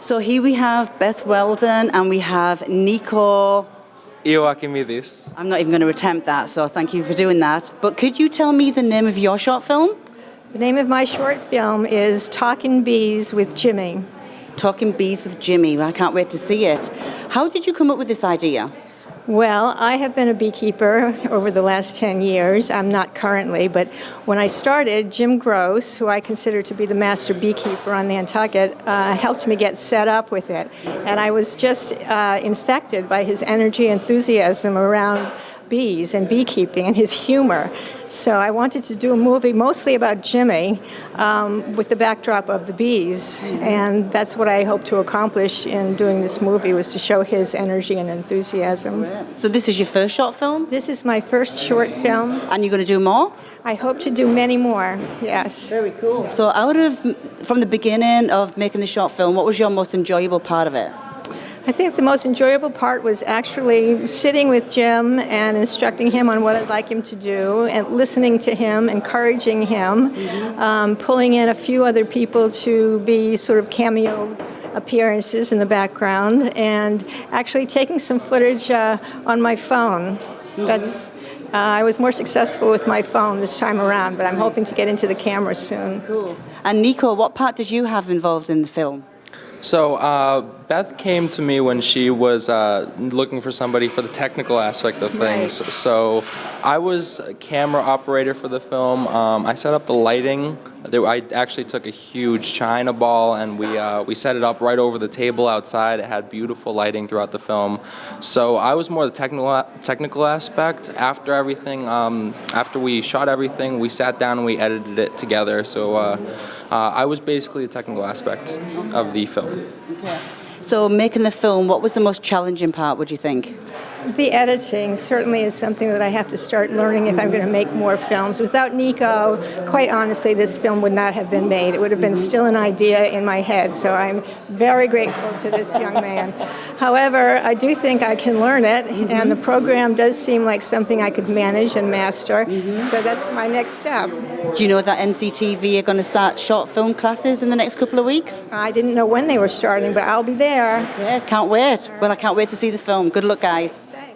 So here we have Beth Whedlen and we have Nico. Iwakimidis. I'm not even going to attempt that, so thank you for doing that. But could you tell me the name of your short film? The name of my short film is Talkin Bees with Jimmy. Talkin Bees with Jimmy. Well, I can't wait to see it. How did you come up with this idea? Well, I have been a beekeeper over the last 10 years. I'm not currently, but when I started, Jim Gross, who I consider to be the master beekeeper on Nantucket, helped me get set up with it. And I was just infected by his energy, enthusiasm around bees and beekeeping and his humor. So I wanted to do a movie mostly about Jimmy with the backdrop of the bees. And that's what I hope to accomplish in doing this movie, was to show his energy and enthusiasm. So this is your first short film? This is my first short film. And you're going to do more? I hope to do many more, yes. Very cool. So from the beginning of making the short film, what was your most enjoyable part of it? I think the most enjoyable part was actually sitting with Jim and instructing him on what I'd like him to do, and listening to him, encouraging him, pulling in a few other people to be sort of cameo appearances in the background, and actually taking some footage on my phone. I was more successful with my phone this time around, but I'm hoping to get into the camera soon. Cool. And Nico, what part did you have involved in the film? So Beth came to me when she was looking for somebody for the technical aspect of things. Right. So I was a camera operator for the film. I set up the lighting. I actually took a huge china ball and we set it up right over the table outside. It had beautiful lighting throughout the film. So I was more the technical aspect. After everything, after we shot everything, we sat down and we edited it together. So I was basically the technical aspect of the film. Okay. So making the film, what was the most challenging part, would you think? The editing certainly is something that I have to start learning if I'm going to make more films. Without Nico, quite honestly, this film would not have been made. It would have been still an idea in my head, so I'm very grateful to this young man. However, I do think I can learn it, and the program does seem like something I could manage and master, so that's my next step. Do you know that NCTV are going to start short film classes in the next couple of weeks? I didn't know when they were starting, but I'll be there. Yeah, can't wait. Well, I can't wait to see the film. Good luck, guys. Thanks.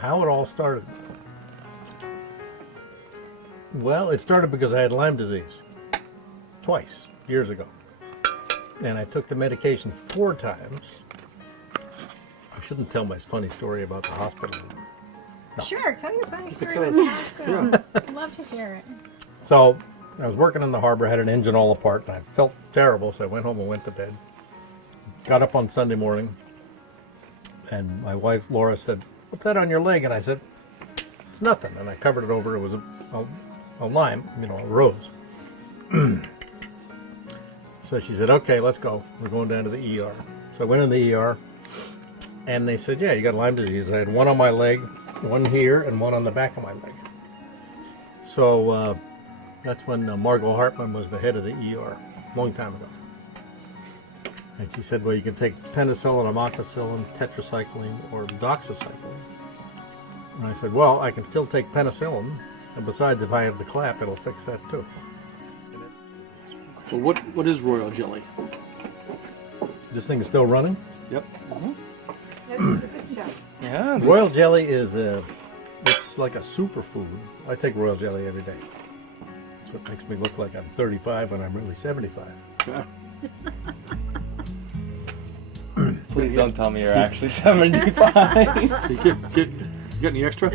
How it all started? Well, it started because I had Lyme disease twice, years ago. And I took the medication 4 times. I shouldn't tell my funny story about the hospital. No. Sure, tell your funny story when you I'd love to hear it. So I was working in the harbor, had an engine all apart, and I felt terrible, so I went home and went to bed. Got up on Sunday morning, and my wife Laura said, "What's that on your leg?" And I said, "It's nothing." And I covered it over. It was a Lyme, a rose. So she said, "Okay, let's go. We're going down to the ER." So I went in the ER, and they said, "Yeah, you got Lyme disease." I had one on my leg, one here, and one on the back of my leg. So that's when Margot Hartman was the head of the ER, a long time ago. And she said, well, you can take penicillin, amoxicillin, tetracycline, or doxycycline. And I said, well, I can still take penicillin, and besides, if I have the clap, it'll fix that too. So what is royal jelly? This thing is still running? Yep. This is the good stuff. Yeah. Royal jelly is it's like a superfood. I take royal jelly every day. So it makes me look like I'm 35 when I'm really 75. Yeah. Please don't tell me you're actually 75. You get any extra?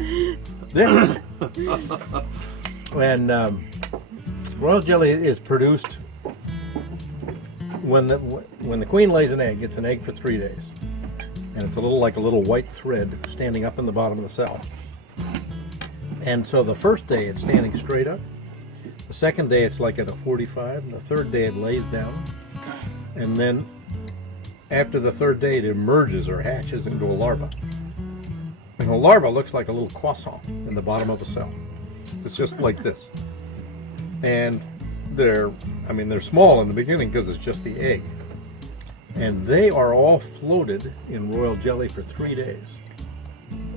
Yeah. And royal jelly is produced when the queen lays an egg. It's an egg for 3 days, and it's like a little white thread standing up in the bottom of the cell. And so the first day it's standing straight up. The second day it's like at a 45, and the third day it lays down, and then after the third day it emerges or hatches into a larva. And a larva looks like a little croissant in the bottom of a cell. It's just like this. And they're small in the beginning because it's just the egg. And they are all floated in royal jelly for 3 days.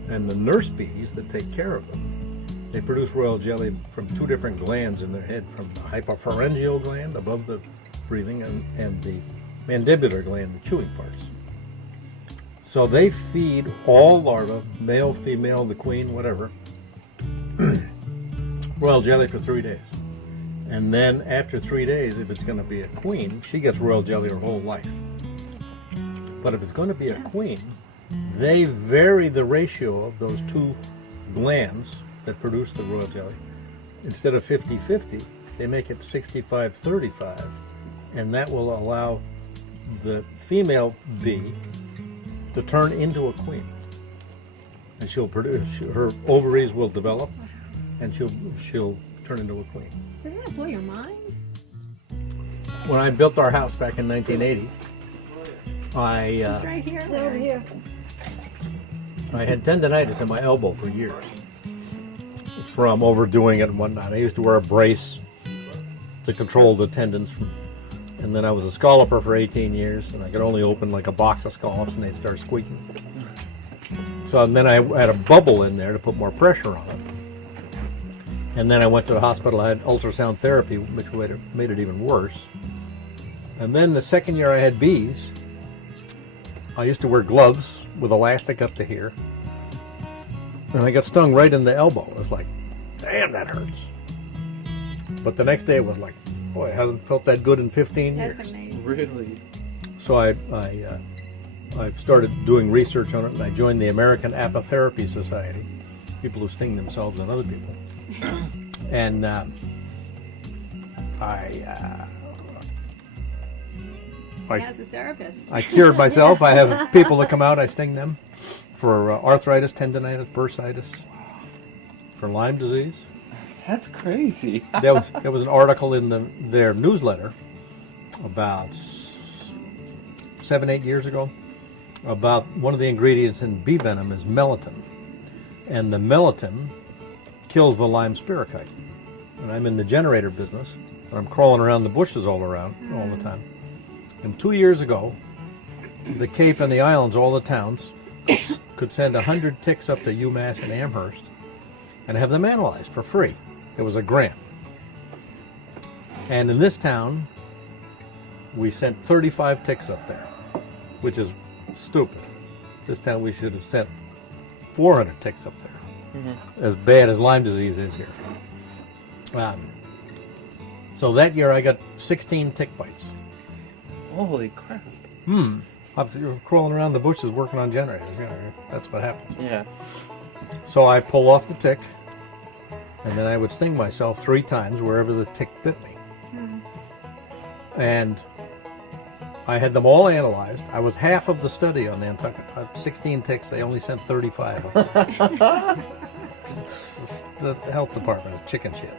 And the nurse bees that take care of them, they produce royal jelly from 2 different glands in their head, from the hypopharyngeal gland above the breathing and the mandibular gland, the chewing parts. So they feed all larvae, male, female, the queen, whatever, royal jelly for 3 days. And then after 3 days, if it's going to be a queen, she gets royal jelly her whole life. But if it's going to be a queen, they vary the ratio of those 2 glands that produce the royal jelly. Instead of 50-50, they make it 65-35, and that will allow the female bee to turn into a queen. And she'll produce, her ovaries will develop, and she'll turn into a queen. Doesn't that blow your mind? When I built our house back in 1980, It's right here. It's over here. I had tendonitis in my elbow for years from overdoing it and whatnot. I used to wear a brace to control the tendons. And then I was a scalloper for 18 years, and I could only open like a box of scallops and they'd start squeaking. So and then I had a bubble in there to put more pressure on it. And then I went to the hospital. I had ultrasound therapy, which made it even worse. And then the second year I had bees, I used to wear gloves with elastic up to here. And I got stung right in the elbow. It was like, damn, that hurts. But the next day it was like, boy, it hasn't felt that good in 15 years. That's amazing. Really? So I started doing research on it, and I joined the American Apitherapy Society, people who sting themselves and other people. And As a therapist. I cured myself. I have people that come out, I sting them for arthritis, tendonitis, bursitis, for Lyme disease. That's crazy. There was an article in their newsletter about 7-8 years ago about one of the ingredients in bee venom is melatonin, and the melatonin kills the Lyme spirochete. And I'm in the generator business, and I'm crawling around the bushes all the time. And 2 years ago, the Cape and the islands, all the towns, could send 100 ticks up to UMass and Amherst and have them analyzed for free. There was a grant. And in this town, we sent 35 ticks up there, which is stupid. This town, we should have sent 400 ticks up there, as bad as Lyme disease is here. So that year I got 16 tick bites. Holy crap. I was crawling around the bushes working on generators. You know, that's what happens. Yeah. So I pull off the tick, and then I would sting myself 3 times wherever the tick bit me. And I had them all analyzed. I was half of the study on Nantucket. 16 ticks, they only sent 35. It's the health department, chicken shit.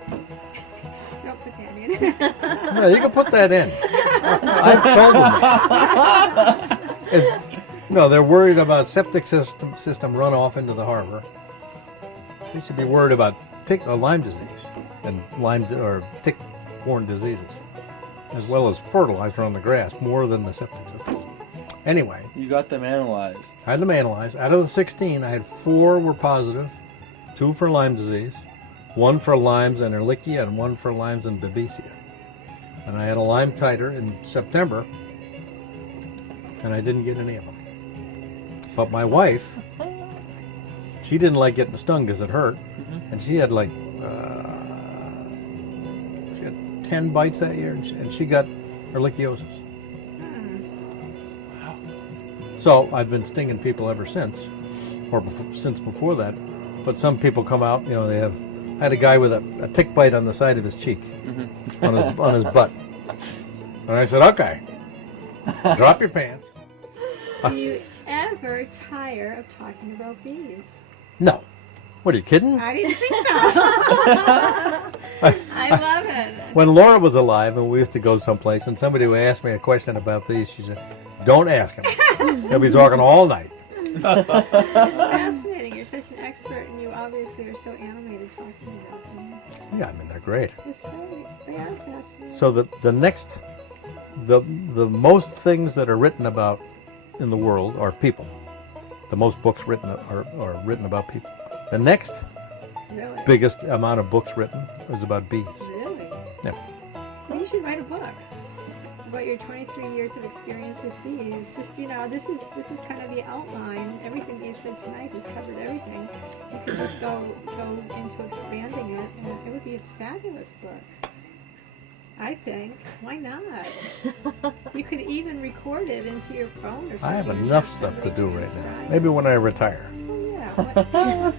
Don't put that in. No, you can put that in. I told them. No, they're worried about septic system runoff into the harbor. They should be worried about Lyme disease and or tick-borne diseases, as well as fertilizer on the grass, more than the septic system. Anyway, You got them analyzed. I had them analyzed. Out of the 16, I had 4 were positive, 2 for Lyme disease, 1 for Lyme's and Ehrlichia, and 1 for Lyme's and Babesia. And I had a Lyme titer in September, and I didn't get any of them. But my wife, she didn't like getting stung because it hurt, and she had like 10 bites that year, and she got ehrlichiosis. So I've been stinging people ever since, or since before that. But some people come out, you know, I had a guy with a tick bite on the side of his cheek, on his butt. And I said, okay, drop your pants. Do you ever tire of talking about bees? No. What, are you kidding? I didn't think so. I love it. When Laura was alive and we used to go someplace and somebody would ask me a question about bees, she said, don't ask him. He'll be talking all night. It's fascinating. You're such an expert, and you obviously are so animated talking about them. Yeah, I mean, they're great. It's great. They are fascinating. So the next, the most things that are written about in the world are people. The most books written are written about people. The next Really? biggest amount of books written is about bees. Really? Yeah. Well, you should write a book about your 23 years of experience with bees. Just, you know, this is kind of the outline. Everything you said tonight has covered everything. You could just go into expanding it, and it would be a fabulous book. I think. Why not? You could even record it into your phone or something. I have enough stuff to do right now. Maybe when I retire. Oh, yeah.